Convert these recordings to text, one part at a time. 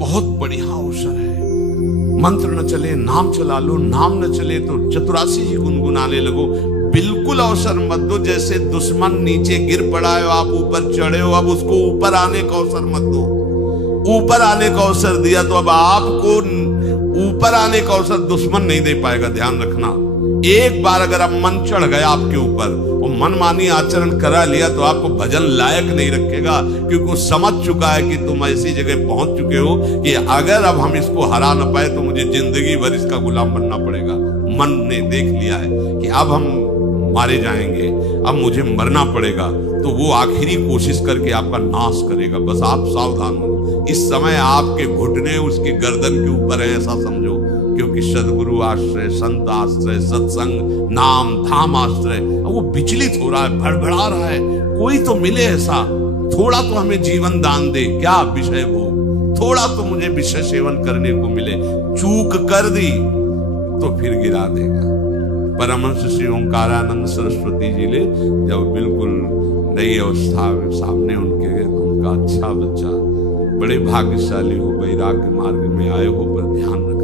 बहुत बढ़िया अवसर है। मंत्र न चले नाम चला लो, नाम न चले तो चतुरासी जी गुनगुनाने लगो। बिल्कुल अवसर मत दो, जैसे दुश्मन नीचे गिर पड़ा है, आप ऊपर चढ़े हो, अब उसको ऊपर आने का अवसर मत दो। ऊपर आने का अवसर दिया तो अब आपको ऊपर आने का अवसर दुश्मन नहीं दे पाएगा। ध्यान रखना, एक बार अगर अब मन चढ़ गया आपके ऊपर और मनमानी आचरण करा लिया तो आपको भजन लायक नहीं रखेगा, क्योंकि वो समझ चुका है कि तुम ऐसी जगह पहुंच चुके हो कि अगर अब हम इसको हरा न पाए तो मुझे जिंदगी भर इसका गुलाम बनना पड़ेगा। मन ने देख लिया है कि अब हम मारे जाएंगे, अब मुझे मरना पड़ेगा, तो वो आखिरी कोशिश करके आपका नाश करेगा। बस आप सावधान हो, इस समय आपके घुटने उसके गर्दन के ऊपर है, ऐसा समझो। क्योंकि सदगुरु आश्रय, संत आश्रय, सत्संग, नाम धाम आश्रय, वो विचलित हो रहा है, भड़बड़ा रहा है। कोई तो मिले ऐसा, थोड़ा तो हमें जीवन दान दे, क्या विषय भोग, थोड़ा तो मुझे विषय सेवन करने को मिले। चूक कर दी तो फिर गिरा देगा। परमहंस श्री ओंकारानंद सरस्वती जी ले जब बिल्कुल नई अवस्था में सामने उनके गए तो उनका अच्छा बच्चा, बड़े भाग्यशाली हो, वैराग्य मार्ग में आए हो, पर ध्यान रखना,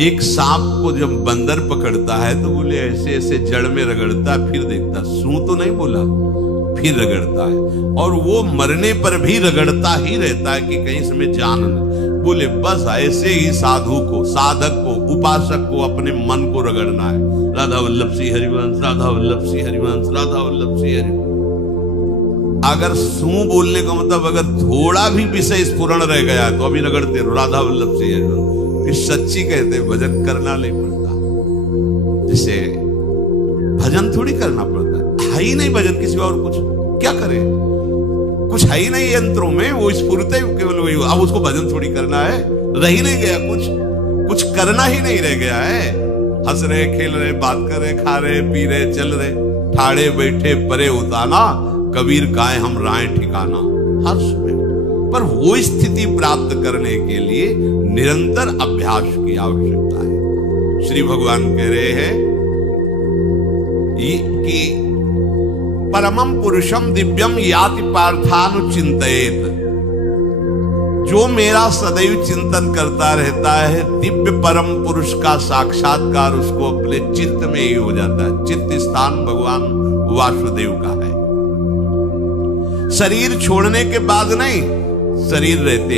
एक सांप को जब बंदर पकड़ता है तो बोले ऐसे ऐसे जड़ में रगड़ता, फिर देखता, सू तो नहीं बोला, फिर रगड़ता है, और वो मरने पर भी रगड़ता ही रहता है कि कहीं इसमें जान न। बोले बस ऐसे ही साधु को, साधक को, उपासक को अपने मन को रगड़ना है। राधा वल्लभ श्री हरिवंश, राधा वल्लभ श्री हरिवंश, राधा वल्लभ श्री हरिवंश। अगर सू बोलने का मतलब अगर थोड़ा भी विषय स्फुरण रह गया है तो अभी रगड़ते रहो, राधा वल्लभ श्री हरिवंश। फिर सच्ची कहते भजन करना नहीं पड़ता। जैसे भजन थोड़ी करना पड़ता है ही नहीं, भजन किसी और कुछ क्या करे, कुछ है ही नहीं यंत्रों में, वो स्फुरते केवल वही। अब उसको भजन थोड़ी करना है, रह ही नहीं गया, कुछ करना ही नहीं रह गया है। हंस रहे, खेल रहे, बात कर रहे, खा रहे, पी रहे, चल रहे, ठाड़े बैठे परे उताना, कबीर गाए हम राय ठिकाना। हर्ष में पर वो स्थिति प्राप्त करने के लिए निरंतर अभ्यास की आवश्यकता है। श्री भगवान कह रहे हैं कि परमं पुरुषम दिव्यम याति पार्थानुचिंतयेत, जो मेरा सदैव चिंतन करता रहता है, दिव्य परम पुरुष का साक्षात्कार उसको अपने चित्त में ही हो जाता है। चित्त स्थान भगवान वासुदेव का है। शरीर छोड़ने के बाद नहीं, शरीर रहते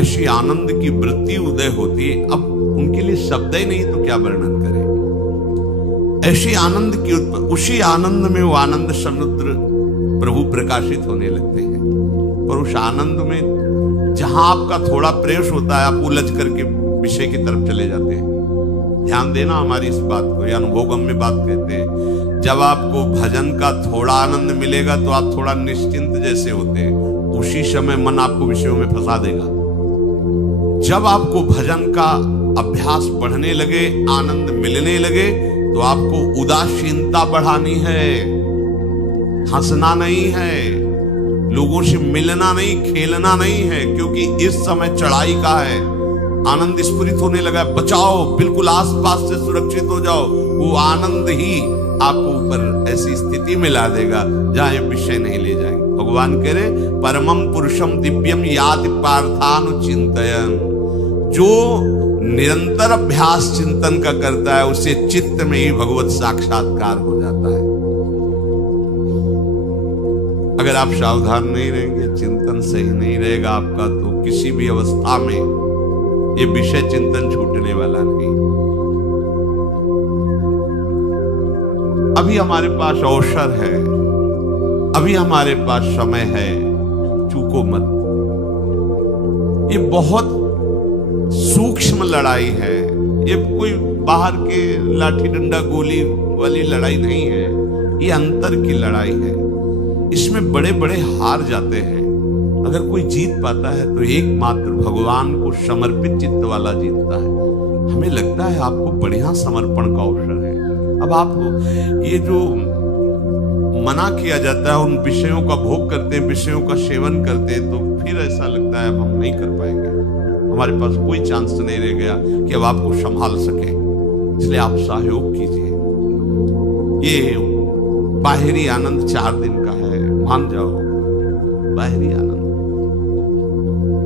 ऐसी आनंद की वृत्ति उदय होती है। अब उनके लिए शब्द ही नहीं तो क्या वर्णन करें। ऐसी आनंद की उसी आनंद में वो आनंद समुद्र प्रभु प्रकाशित होने लगते हैं। पर उस आनंद में जहां आपका थोड़ा प्रयास होता है, आप उलझ करके विषय की तरफ चले जाते हैं। ध्यान देना हमारी इस बात को, या अनुभोगम में बात कहते हैं। जब आपको भजन का थोड़ा आनंद मिलेगा तो आप थोड़ा निश्चिंत जैसे होते हैं, उसी समय मन आपको विषयों में फंसा देगा। जब आपको भजन का अभ्यास बढ़ने लगे, आनंद मिलने लगे, तो आपको उदासीनता बढ़ानी है, हंसना नहीं है, लोगों से मिलना नहीं, खेलना नहीं है, क्योंकि इस समय चढ़ाई का है। आनंद स्फुरित होने लगा, बचाओ, बिल्कुल आसपास से सुरक्षित हो जाओ। वो आनंद ही आपको ऊपर ऐसी स्थिति में ला देगा जहां ये विषय नहीं ले जाएंगे। भगवान कह रहे परमं पुरुषम दिव्यम याति पार्थानुचिंतयन्, जो निरंतर अभ्यास चिंतन का करता है उसे चित्त में ही भगवत साक्षात्कार हो जाता है। अगर आप सावधान नहीं रहेंगे, चिंतन सही नहीं रहेगा आपका, तो किसी भी अवस्था में ये विषय चिंतन छूटने वाला नहीं। अभी हमारे पास अवसर है, अभी हमारे पास समय है, चूको मत। ये बहुत सूक्ष्म लड़ाई है, ये कोई बाहर के लाठी डंडा गोली वाली लड़ाई नहीं है, ये अंतर की लड़ाई है। इसमें बड़े बड़े हार जाते हैं। अगर कोई जीत पाता है तो एकमात्र भगवान को समर्पित चित्त वाला जीतता है। हमें लगता है आपको बढ़िया समर्पण का अवसर है। अब आपको ये जो मना किया जाता है, उन विषयों का भोग करते हैं, विषयों का सेवन करते हैं, तो फिर ऐसा लगता है अब हम नहीं कर पाएंगे, हमारे पास कोई चांस नहीं रह गया कि अब आपको संभाल सके। इसलिए आप सहयोग कीजिए। ये बाहरी आनंद 4 दिन का है, मान जाओ, बाहरी आनंद।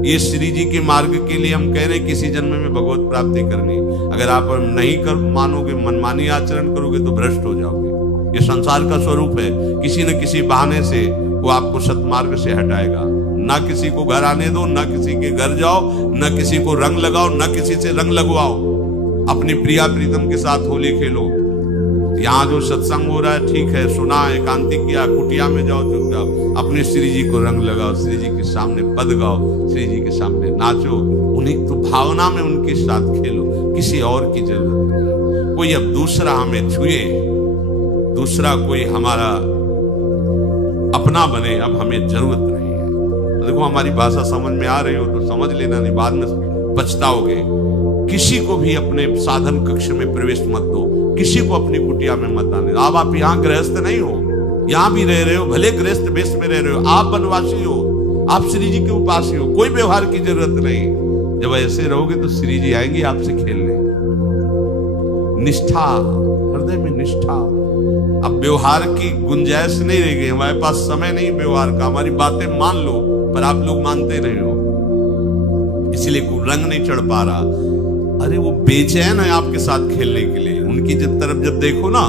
ये श्री जी के मार्ग के लिए हम कह रहे हैं किसी जन्म में भगवत प्राप्ति करनी। अगर आप नहीं कर मानोगे, मनमानी आचरण करोगे तो भ्रष्ट हो जाओगे। ये संसार का स्वरूप है, किसी न किसी बहाने से वो आपको सतमार्ग से हटाएगा। ना किसी को घर आने दो, ना किसी के घर जाओ, ना किसी को रंग लगाओ, ना किसी से रंग लगवाओ। अपनी प्रिया प्रीतम के साथ होली खेलो। यहाँ जो सत्संग हो रहा है ठीक है, सुना, एकांतिक किया, कुटिया में जाओ, चुप जाओ, अपने श्री जी को रंग लगाओ, श्री जी के सामने पद गाओ, श्री जी के सामने नाचो, उन्हीं तो भावना में उनके साथ खेलो, किसी और की जरूरत नहीं। कोई अब दूसरा हमें छुए, दूसरा कोई हमारा अपना बने, अब हमें जरूरत नहीं है। देखो हमारी भाषा समझ में आ रही हो तो समझ लेना, नहीं बाद में पछताओगे। किसी को भी अपने साधन कक्ष में प्रवेश मत दो, किसी को अपनी कुटिया में मत आने। अब आप यहाँ गृहस्थ नहीं हो, यहाँ भी रह रहे हो, भले गृहस्थ वेश में रह रहे हो, आप वनवासी हो, आप श्री जी के उपासी हो, कोई व्यवहार की जरूरत नहीं। जब ऐसे रहोगे तो श्री जी आएंगे आपसे खेलने। निष्ठा, हृदय में निष्ठा। अब व्यवहार की गुंजाइश नहीं रह गई, हमारे पास समय नहीं व्यवहार का। हमारी बातें मान लो पर आप लोग मानते नहीं हो, इसलिए रंग नहीं चढ़ पा रहा। अरे वो बेचैन है आपके साथ खेलने के लिए, उनकी तरफ जब देखो ना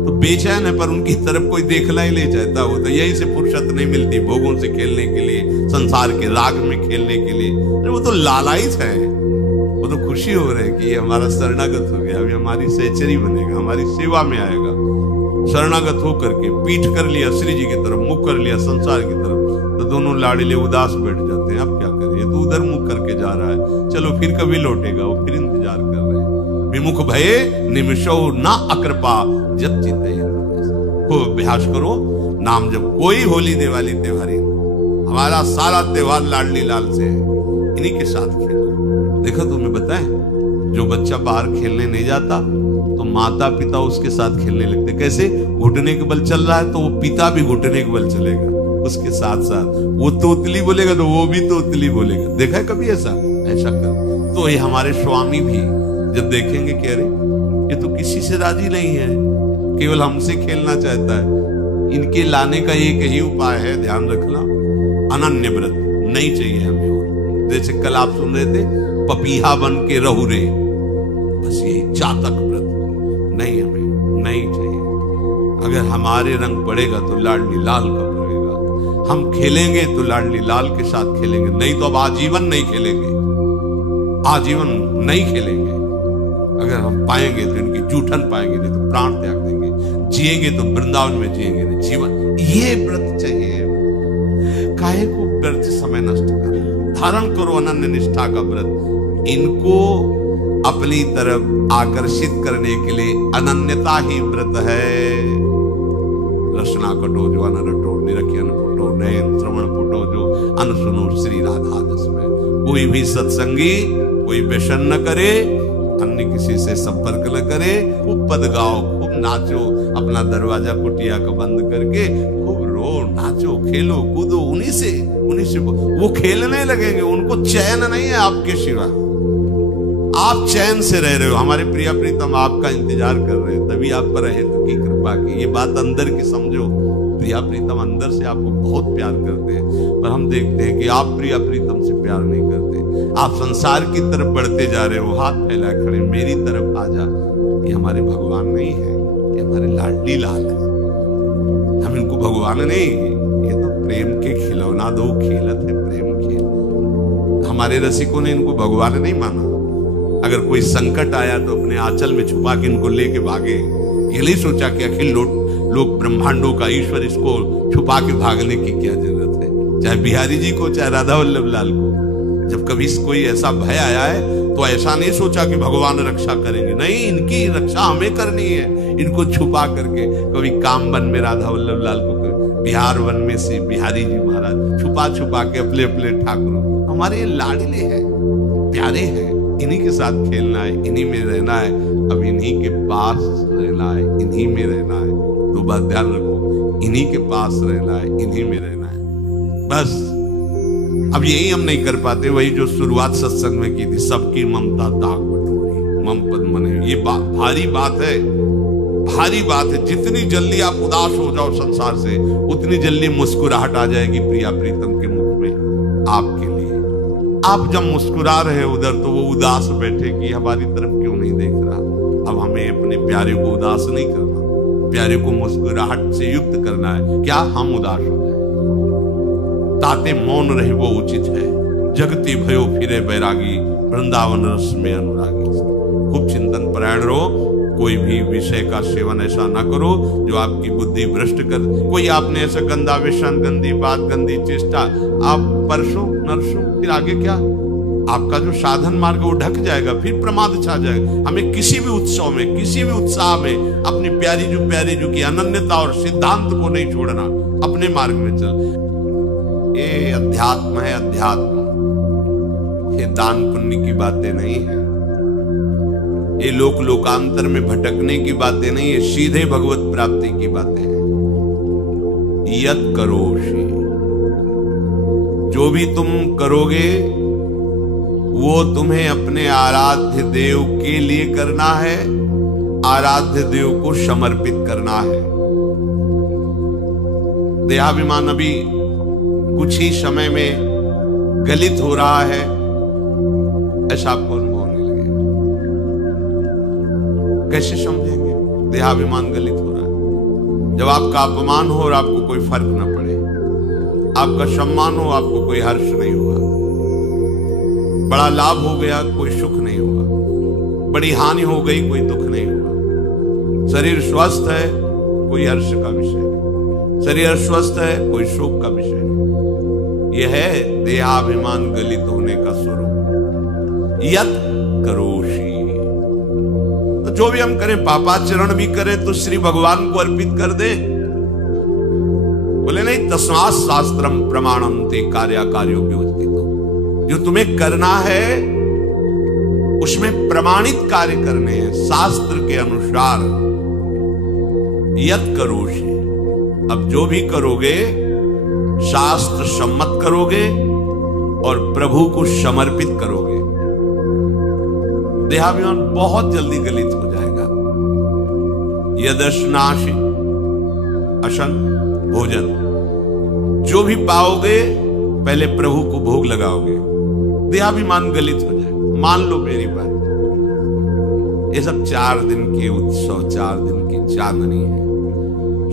तो बेचैन है, पर उनकी तरफ कोई देखना ही नहीं चाहता। वो तो यही से फुर्सत नहीं मिलती भोगों से खेलने के लिए, संसार के राग में खेलने के लिए। अरे वो तो लालायित है, वो तो खुशी हो रहे हैं कि ये हमारा शरणागत हो गया, अभी हमारी सहचरी बनेगा, हमारी सेवा में आएगा। शरणागत होकर के पीठ कर लिया श्री जी की तरफ, मुख कर लिया संसार की तरफ, तो दोनों लाडले उदास बैठ जाते हैं। अब क्या करें, ये तो उधर मुख करके जा रहा है, चलो फिर कभी लौटेगा, वो फिर इंतजार कर रहे हैं। विमुख भये निमिषो ना अकृपा जब चिते। खूब अभ्यास करो नाम जब। कोई होली दिवाली त्योहारी, हमारा सारा त्योहार लाडली लाल से है, इन्हीं के साथ खेलो। देखो तुम्हें बताएं, जो बच्चा बाहर खेलने नहीं जाता तो माता पिता उसके साथ खेलने लगते। कैसे? घुटने के बल चल रहा है तो वो पिता भी घुटने के बल चलेगा उसके साथ साथ। वो तोतली बोलेगा तो वो भी तोतली बोलेगा। देखा है कभी ऐसा? ऐसा कर। तो ये हमारे स्वामी भी जब देखेंगे कि अरे ये तो किसी से राजी नहीं है, केवल हमसे खेलना चाहता है, इनके लाने का एक ही उपाय है, ध्यान रखना, अनन्य व्रत नहीं चाहिए हमें। और जैसे कल आप सुन रहे थे, पपीहा बन के रहू रे, बस यही चातक व्रत नहीं, हमें नहीं चाहिए। अगर हमारे रंग पड़ेगा तो लाडली लाल का पड़ेगा, हम खेलेंगे तो लाडली लाल के साथ खेलेंगे, नहीं तो अब आजीवन नहीं खेलेंगे, आजीवन नहीं खेलेंगे। अगर हम पाएंगे तो इनकी जूठन पाएंगे, नहीं तो प्राण त्याग देंगे। जिएंगे तो वृंदावन में जिएंगे, नहीं जीवन। ये व्रत चाहिए। काहे को व्यर्थ समय नष्ट कर, धारण करो अनन्य निष्ठा का व्रत। इनको अपनी तरफ आकर्षित करने के लिए अनन्यता ही व्रत है। रसना कटो जो अन रटो, निरखियन फुटो, नयन श्रवण फुटो जो अन सुनो श्री राधा दस में। कोई भी सत्संगी कोई व्यसन न करे, अन्य किसी से संपर्क न करे, खूब पद गाओ, खूब नाचो, अपना दरवाजा कुटिया का बंद करके खूब रो, नाचो, खेलो, कूदो, उन्हीं से वो खेलने लगेंगे। उनको चैन नहीं है आपके सिवा, आप चैन से रह रहे हो। हमारे प्रिया प्रीतम आपका इंतजार कर रहे हैं, तभी आप पर हेतु की कृपा की। ये बात अंदर की समझो, प्रिया प्रीतम अंदर से आपको बहुत प्यार करते हैं, पर हम देखते हैं कि आप प्रिया प्रीतम से प्यार नहीं करते। आप संसार की तरफ बढ़ते जा रहे हो, हाथ फैला खड़े, मेरी तरफ आ जा। ये हमारे भगवान नहीं है, ये हमारे लाडली लाल है। हम इनको भगवान नहीं, ये तो प्रेम के खिलौना दो खेलत है, प्रेम खेल। हमारे रसिकों ने इनको भगवान नहीं माना। अगर कोई संकट आया तो अपने आंचल में छुपा के इनको लेके भागे। ये नहीं सोचा कि अखिल लोक ब्रह्मांडों का ईश्वर इसको छुपा के भागने की क्या जरूरत है। चाहे बिहारी जी को, चाहे राधा वल्लभ लाल को, जब कभी कोई ऐसा भय आया है तो ऐसा नहीं सोचा कि भगवान रक्षा करेंगे, नहीं, इनकी रक्षा हमें करनी है। इनको छुपा करके, कभी काम वन में राधा वल्लभ लाल को, बिहार वन में से बिहारी जी महाराज छुपा छुपा के अपने अपने ठाकुर। हमारे लाडले हैं, प्यारे हैं, इन्हीं के साथ खेलना है, इन्हीं में रहना है, अब इन्हीं के पास रहना है, इन्हीं में रहना है। तो बात ध्यान रखो, इन्हीं के पास रहना है, इन्हीं में रहना है, बस। अब यही हम नहीं कर पाते, वही जो शुरुआत सत्संग में की थी, सबकी ममता दाग बटोरी, मम पद मने। ये भारी बात है, भारी बात है। जितनी जल्दी आप उदास हो जाओ संसार से, उतनी जल्दी मुस्कुराहट आ जाएगी प्रिया प्रीतम के मुख में आपके लिए। आप जब मुस्कुरा रहे उधर तो वो उदास बैठे कि हमारी तरफ क्यों नहीं देख रहा। अब हमें अपने प्यारे को उदास नहीं करना, प्यारे को मुस्कुराहट से युक्त करना है। क्या हम उदास हो जाए? ताते मौन रहे वो उचित है, जगती भयो फिरे बैरागी, वृंदावन रस में अनुरागी। खूब चिंतन परायण रहो, कोई भी विषय का सेवन ऐसा ना करो जो आपकी बुद्धि भ्रष्ट कर। कोई आपने ऐसा गंदा व्यसन, गंदी बात, गंदी चेष्टा आप परसों नरसों, फिर आगे क्या? आपका जो साधन मार्ग वो ढक जाएगा, फिर प्रमाद छा जाएगा। हमें किसी भी उत्सव में, किसी भी उत्साह में अपनी प्यारी जो की अनन्यता और सिद्धांत को नहीं छोड़ना, अपने मार्ग में चल। ये अध्यात्म है, अध्यात्म। ये दान पुण्य की बातें नहीं है, ये लोक लोकांतर में भटकने की बातें नहीं है, सीधे भगवत प्राप्ति की बातें हैं। यत करोषि, जो भी तुम करोगे वो तुम्हें अपने आराध्य देव के लिए करना है, आराध्य देव को समर्पित करना है। देहाभिमान अभी कुछ ही समय में गलित हो रहा है, ऐसा आपको अनुभव होने लगेगा। कैसे समझेंगे? देहाभिमान गलित हो रहा है जब आपका अपमान हो और आपको कोई फर्क ना पड़े, आपका सम्मान हो, आपको कोई हर्ष नहीं हुआ, बड़ा लाभ हो गया, कोई सुख नहीं हुआ, बड़ी हानि हो गई, कोई दुख नहीं हुआ। शरीर स्वस्थ है, कोई हर्ष का विषय नहीं, शरीर अस्वस्थ है, कोई शोक का विषय नहीं। यह है देहाभिमान गलित होने का स्वरूप। यत करोषि, तो जो भी हम करें, पापाचरण भी करें तो श्री भगवान को अर्पित कर दे। बोले नहीं, तस्मात् शास्त्रम प्रमाणम ते कार्याकार्यो व्यवस्थितो। जो तुम्हें करना है उसमें प्रमाणित कार्य करने हैं, शास्त्र के अनुसार। यत करोषि, अब जो भी करोगे शास्त्र सम्मत करोगे और प्रभु को समर्पित करोगे। देहाभिमान बहुत जल्दी गलित हो जाएगा। यदश्नासि अशन भोजन, जो भी पाओगे पहले प्रभु को भोग लगाओगे, देहाभिमान गलित हो जाएगा। मान लो मेरी बात, ये सब 4 दिन के उत्सव, 4 दिन की चांदनी है।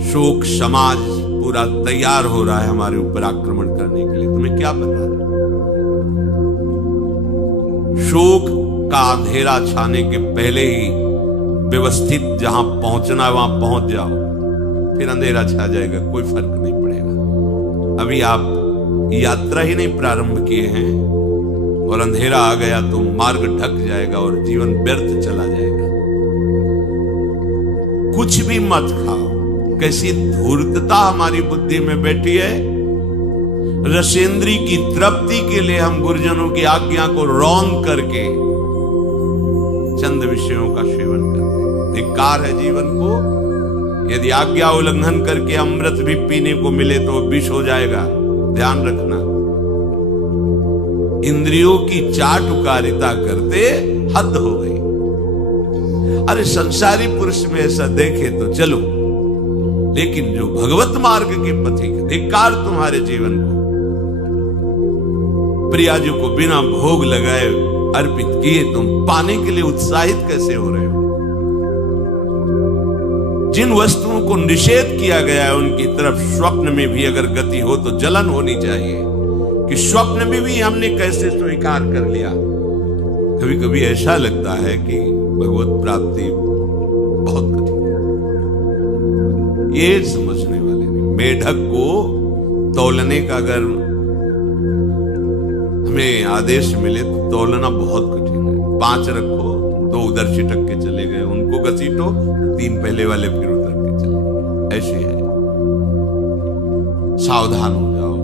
शोक समाज पूरा तैयार हो रहा है हमारे ऊपर आक्रमण करने के लिए। तुम्हें क्या पता? शोक का अंधेरा छाने के पहले ही व्यवस्थित जहां पहुंचना है वहां पहुंच जाओ, फिर अंधेरा छा जाएगा, कोई फर्क नहीं पड़ेगा। अभी आप यात्रा ही नहीं प्रारंभ किए हैं और अंधेरा आ गया तो मार्ग ढक जाएगा और जीवन व्यर्थ चला जाएगा। कुछ भी मत खाओ। कैसी धूर्तता हमारी बुद्धि में बैठी है। रसेंद्री की तृप्ति के लिए हम गुरुजनों की आज्ञा को रौंद करके चंद विषयों का सेवन करते। धिक्कार है जीवन को। यदि आज्ञा उल्लंघन करके अमृत भी पीने को मिले तो विष हो जाएगा, ध्यान रखना। इंद्रियों की चाटुकारिता करते हद हो गई। अरे संसारी पुरुष में ऐसा देखे तो चलो, लेकिन जो भगवत मार्ग के पथिक, धिक्कार तुम्हारे जीवन को। प्रियाजू को बिना भोग लगाए अर्पित किए तुम पाने के लिए उत्साहित कैसे हो रहे हो? जिन वस्तुओं को निषेध किया गया है उनकी तरफ स्वप्न में भी अगर गति हो तो जलन होनी चाहिए कि स्वप्न में भी हमने कैसे स्वीकार कर लिया। कभी कभी ऐसा लगता है कि भगवत प्राप्ति बहुत कठिन है। ये समझने वाले नहीं। मेढक को तौलने का अगर हमें आदेश मिले तो तौलना बहुत कठिन है। 5 रखो, 2 उधर छिटक के चले गए, उनको घसीटो, 3 पहले वाले फिर उधर के चले। ऐसे है, सावधान हो जाओ।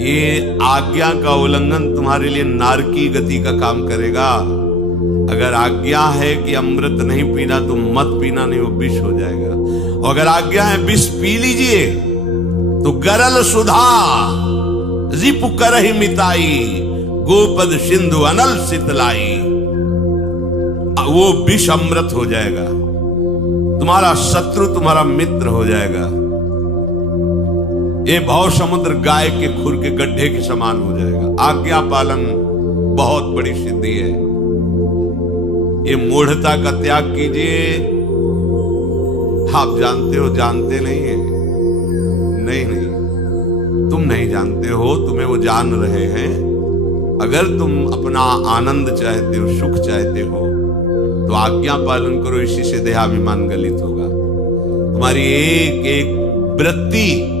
ये आज्ञा का उल्लंघन तुम्हारे लिए नारकी गति का काम करेगा। अगर आज्ञा है कि अमृत नहीं पीना तो मत पीना, नहीं वो विष हो जाएगा। और अगर आज्ञा है विष पी लीजिए तो गरल सुधा रिपु करहि मिताई, गोपद सिंधु अनल सितलाई। वो विष अमृत हो जाएगा, तुम्हारा शत्रु तुम्हारा मित्र हो जाएगा। ये भव समुद्र गाय के खुर के गड्ढे के समान हो जाएगा। आज्ञा पालन बहुत बड़ी सिद्धि है। ये मूढ़ता का त्याग कीजिए। आप जानते हो, जानते नहीं है। नहीं, तुम नहीं जानते हो, तुम्हें वो जान रहे हैं। अगर तुम अपना आनंद चाहते हो, सुख चाहते हो, तो आज्ञा पालन करो। इसी से देहाभिमान गलित होगा। तुम्हारी एक एक वृत्ति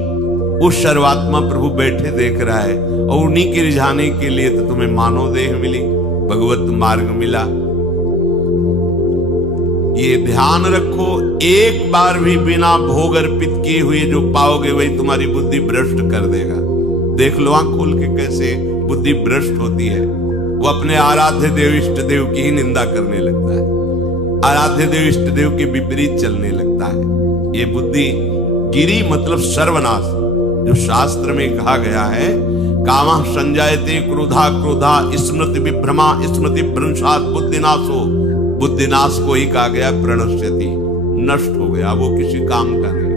उस सर्वात्मा प्रभु बैठे देख रहा है, और उन्हीं के रिझाने के लिए तो तुम्हें मानव देह मिली, भगवत मार्ग मिला। ये ध्यान रखो, एक बार भी बिना भोग अर्पित किए हुए जो पाओगे वही तुम्हारी बुद्धि भ्रष्ट कर देगा। देख लो आंख खोल के कैसे बुद्धि भ्रष्ट होती है। वो अपने आराध्य देव इष्ट देव की ही निंदा करने लगता है, आराध्य देव इष्ट देव के विपरीत चलने लगता है। ये बुद्धि गिरी मतलब सर्वनाश, जो शास्त्र में कहा गया है, कामः संजायते क्रोधा क्रोधा स्मृति विभ्रमा स्मृति भ्रंशात् बुद्धिनाशो। बुद्धिनाश को ही कहा गया प्रणश्यति, नष्ट हो गया, वो किसी काम का नहीं।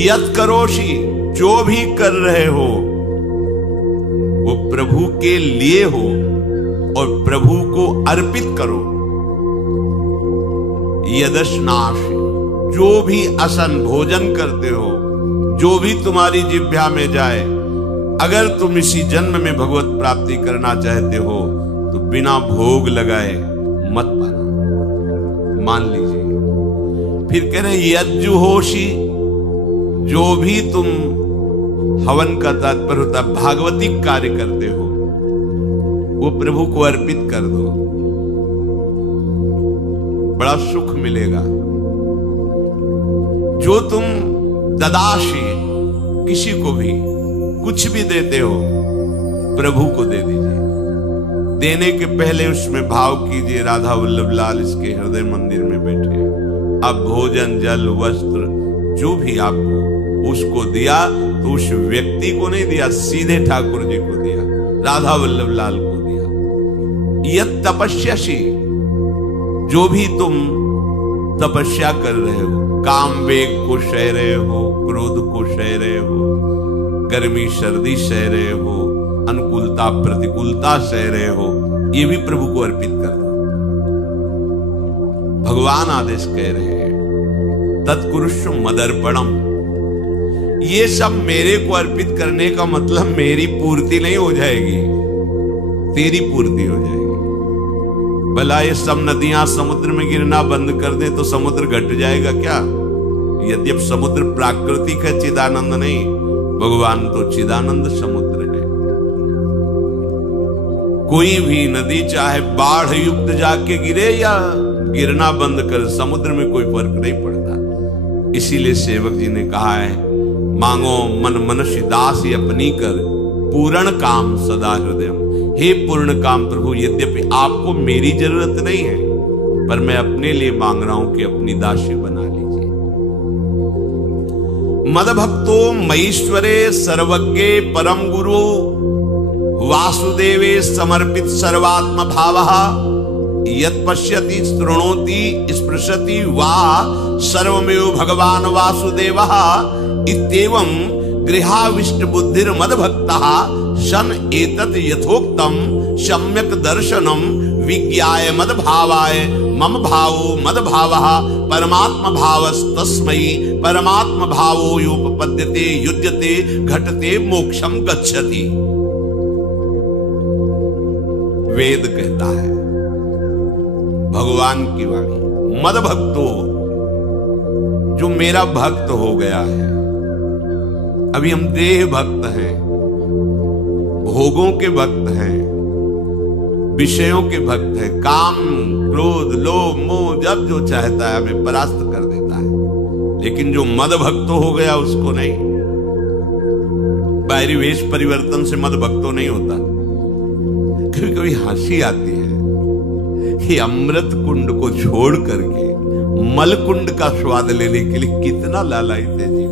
यत् करोषि, जो भी कर रहे हो वो प्रभु के लिए हो और प्रभु को अर्पित करो। यदश्नासि, जो भी असन भोजन करते हो, जो भी तुम्हारी जिह्वा में जाए, अगर तुम इसी जन्म में भगवत प्राप्ति करना चाहते हो तो बिना भोग लगाए मत पाना, मान लीजिए। फिर कह रहे यज्जुहोषि, जो भी तुम, हवन का तात्पर्य होता है भागवतिक कार्य करते हो, वो प्रभु को अर्पित कर दो, बड़ा सुख मिलेगा। जो तुम ददाशी, किसी को भी कुछ भी देते हो, प्रभु को दे दीजिए। देने के पहले उसमें भाव कीजिए, राधा वल्लभ लाल इसके हृदय मंदिर में बैठे। अब भोजन जल वस्त्र जो भी आपको उसको दिया तो उस व्यक्ति को नहीं दिया, सीधे ठाकुर जी को दिया, राधा वल्लभ लाल को दिया। यत् तपस्यासी, जो भी तुम तपस्या कर रहे हो, काम वेग को सह रहे हो, क्रोध को सह रहे हो, गर्मी सर्दी सह रहे हो, अनुकूलता प्रतिकूलता सह रहे हो, ये भी प्रभु को अर्पित कर दो। भगवान आदेश कह रहे हैं तत्कुरुष्व मदर्पणम। ये सब मेरे को अर्पित करने का मतलब मेरी पूर्ति नहीं हो जाएगी, तेरी पूर्ति हो जाएगी। भला ये सब नदियां समुद्र में गिरना बंद कर दे तो समुद्र घट जाएगा क्या? यद्यप समुद्र प्राकृतिक है, चिदानंद नहीं, भगवान तो चिदानंद समुद्र है। कोई भी नदी चाहे बाढ़ युक्त जाके गिरे या गिरना बंद कर, समुद्र में कोई फर्क नहीं पड़ता। इसीलिए सेवक जी ने कहा है, मांगो मन मनुष्य दास अपनी कर, पूर्ण काम सदा हृदय। हे पूर्ण काम प्रभु, यद्यपि आपको मेरी जरूरत नहीं है, पर मैं अपने लिए मांग रहा हूं कि अपनी दासी बना लीजिए। मद भक्तो मईश्वरे सर्वज्ञे परम गुरु वासुदेवे समर्पित सर्वात्म भावः यत् पश्यति शृणोति स्पृशति वा सर्वमेव भगवान वासुदेवः इत्येवं गृहाविष्ट बुद्धिर मद भक्तः सन एतत् यथोक्तम सम्यक दर्शनम विज्ञाय मद भावाय मम भावो मद भावः परमात्म भावस्तस्मै परमात्म भावो योपपद्यते युज्यते घटते मोक्षम गच्छति। वेद कहता है, भगवान की वाणी, मद भक्तो, जो मेरा भक्त हो गया है। अभी हम देह भक्त हैं, भोगों के भक्त हैं, विषयों के भक्त हैं, काम क्रोध लोभ मोह जब जो चाहता है हमें परास्त कर देता है। लेकिन जो मद भक्त हो गया उसको नहीं। बाहरी वेश परिवर्तन से मद भक्तो नहीं होता। कभी कभी हंसी आती है, ये अमृत कुंड को छोड़ करके मल कुंड का स्वाद लेने के लिए कितना लालायित है जी।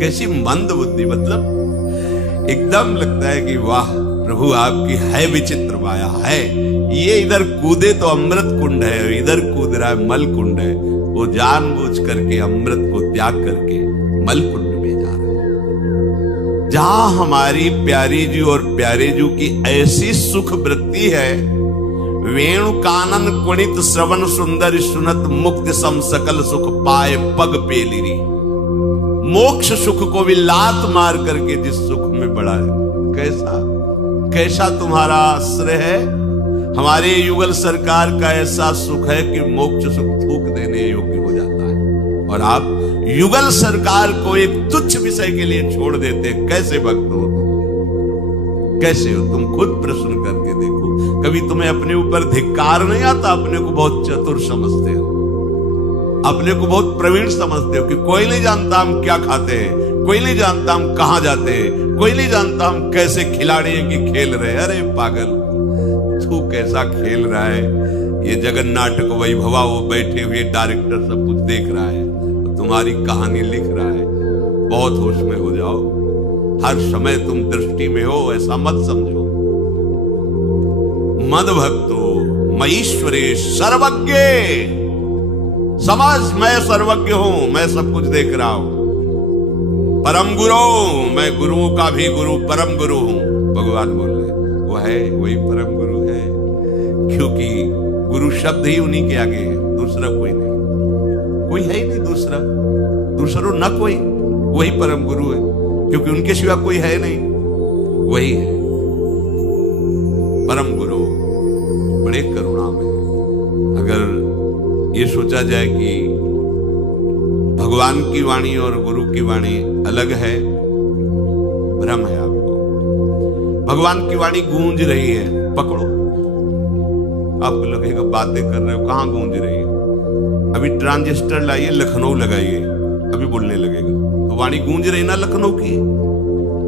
कैसी मंद बुद्धि, मतलब एकदम लगता है कि वाह प्रभु आपकी है विचित्र माया है। ये इधर कूदे तो अमृत कुंड है, इधर कूद रहा है मल कुंड है। वो जानबूझ करके अमृत को त्याग करके मल कुंड में जा रहा है। जहां हमारी प्यारी जी और प्यारे जी की ऐसी सुख वृत्ति है, वेणु कानन कुणित श्रवण सुंदर सुनत मुक्ति सम सकल सुख पाए पग पेलिरी। मोक्ष सुख को भी लात मार करके जिस सुख में बढ़ा है, कैसा कैसा तुम्हारा आश्रय है। हमारे युगल सरकार का ऐसा सुख है कि मोक्ष सुख थूक देने योग्य हो जाता है, और आप युगल सरकार को एक तुच्छ विषय के लिए छोड़ देते। कैसे भक्त हो तुम, कैसे हो तुम? खुद प्रश्न करके देखो। कभी तुम्हें अपने ऊपर धिक्कार नहीं आता? अपने को बहुत चतुर समझते हो, अपने को बहुत प्रवीण समझते हो कि कोई नहीं जानता हम क्या खाते हैं, कोई नहीं जानता हम कहां जाते हैं, कोई नहीं जानता हम कैसे खिलाड़ी हैं कि खेल रहे हैं। अरे पागल, तू कैसा खेल रहा है? ये जगन नाटक वैभवा, वो बैठे हुए डायरेक्टर सब कुछ देख रहा है, तुम्हारी कहानी लिख रहा है। बहुत होश में हो जाओ, हर समय तुम दृष्टि में हो, ऐसा मत समझो। मद भक्तो मईश्वरे सर्वज्ञ, समझ मैं सर्वज्ञ हूं, मैं सब कुछ देख रहा हूं। परम गुरु, मैं गुरुओं का भी गुरु, परम गुरु हूं। भगवान बोल रहे वो है, वही परम गुरु है, क्योंकि गुरु शब्द ही उन्हीं के आगे है, दूसरा कोई नहीं, कोई है ही नहीं दूसरा, दूसरा न कोई, वही परम गुरु है, क्योंकि उनके सिवा कोई है नहीं, वही है परम गुरु। बड़े करुणा में अगर ये सोचा जाए कि भगवान की वाणी और गुरु की वाणी अलग है, भ्रम है आपको। भगवान की वाणी गूंज रही है, पकड़ो। आपको लगेगा बातें कर रहे हो, कहां गूंज रही है? अभी ट्रांजिस्टर लाइए, लखनऊ लगाइए, अभी बोलने लगेगा। तो वाणी गूंज रही ना लखनऊ की,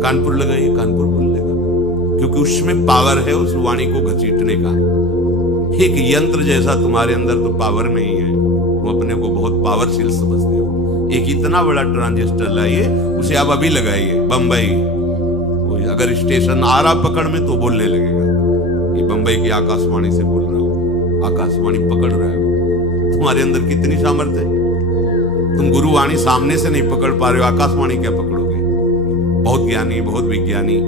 कानपुर लगाइए, कानपुर बोल लेगा, क्योंकि उसमें पावर है उस वाणी को घसीटने का। एक यंत्र जैसा तुम्हारे अंदर तो पावर नहीं है, तुम अपने को बहुत पावरफुल समझते हो। एक इतना बड़ा ट्रांजिस्टर लाइए, उसे आप अभी लगाइए बंबई, अगर स्टेशन आ रहा पकड़ में तो बोलने लगेगा, ये बंबई की आकाशवाणी से बोल रहा हूं, आकाशवाणी पकड़ रहा है। तुम्हारे अंदर कितनी सामर्थ्य है, तुम गुरुवाणी सामने से नहीं पकड़ पा रहे हो, आकाशवाणी क्या पकड़ोगे? बहुत ज्ञानी, बहुत विज्ञानी,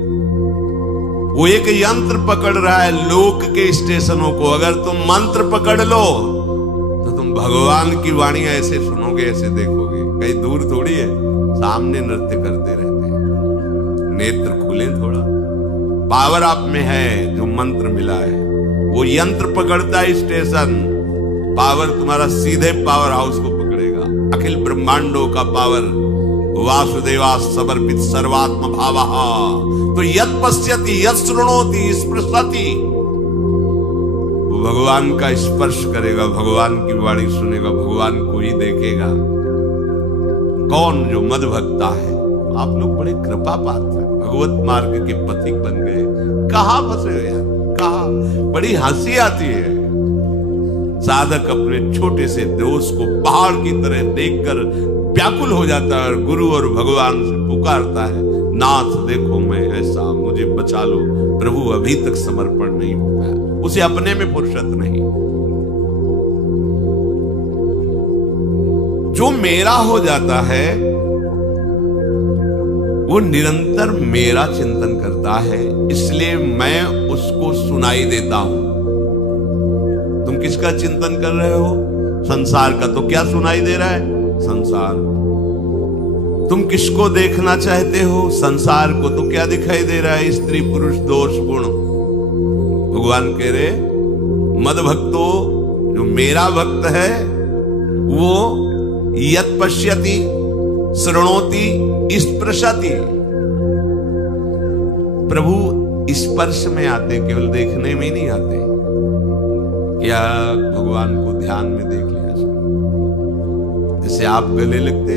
वो एक यंत्र पकड़ रहा है लोक के स्टेशनों को। अगर तुम मंत्र पकड़ लो तो तुम भगवान की वाणी ऐसे सुनोगे, ऐसे देखोगे, कहीं दूर थोड़ी है, सामने नृत्य करते रहते हैं। नेत्र खुले थोड़ा, पावर आप में है, जो मंत्र मिला है वो यंत्र पकड़ता है स्टेशन, पावर तुम्हारा सीधे पावर हाउस को पकड़ेगा। अखिल ब्रह्मांडों का पावर वासुदेवा समर्पित सर्वात्म भावः, तो यत् पश्यति यत् शृणोति स्पृशति, वो भगवान का स्पर्श करेगा, भगवान की वाणी सुनेगा, भगवान को ही देखेगा। कौन? जो मद भक्ता है। आप लोग बड़े कृपा पात्र, भगवत मार्ग के पथिक बन गए। कहां फंसे हो यार, कहां? बड़ी हंसी आती है। साधक अपने छोटे से दोष को पहाड़ की तरह देखकर व्याकुल हो जाता है, गुरु और भगवान से पुकारता है, नाथ देखो मैं ऐसा, मुझे बचा लो। प्रभु अभी तक समर्पण नहीं हो पाया, उसे अपने में फुर्सत नहीं। जो मेरा हो जाता है वो निरंतर मेरा चिंतन करता है, इसलिए मैं उसको सुनाई देता हूं। तुम किसका चिंतन कर रहे हो? संसार का। तो क्या सुनाई दे रहा है? संसार। तुम किसको देखना चाहते हो? संसार को। तो क्या दिखाई दे रहा है? स्त्री पुरुष दोष गुण। भगवान कह रहे मद भक्तो, जो मेरा भक्त है वो यत् पश्यति शृणोति स्पृशति। प्रभु स्पर्श में आते, केवल देखने में नहीं आते। क्या भगवान को ध्यान में देख लिया? जैसे आप गले लगते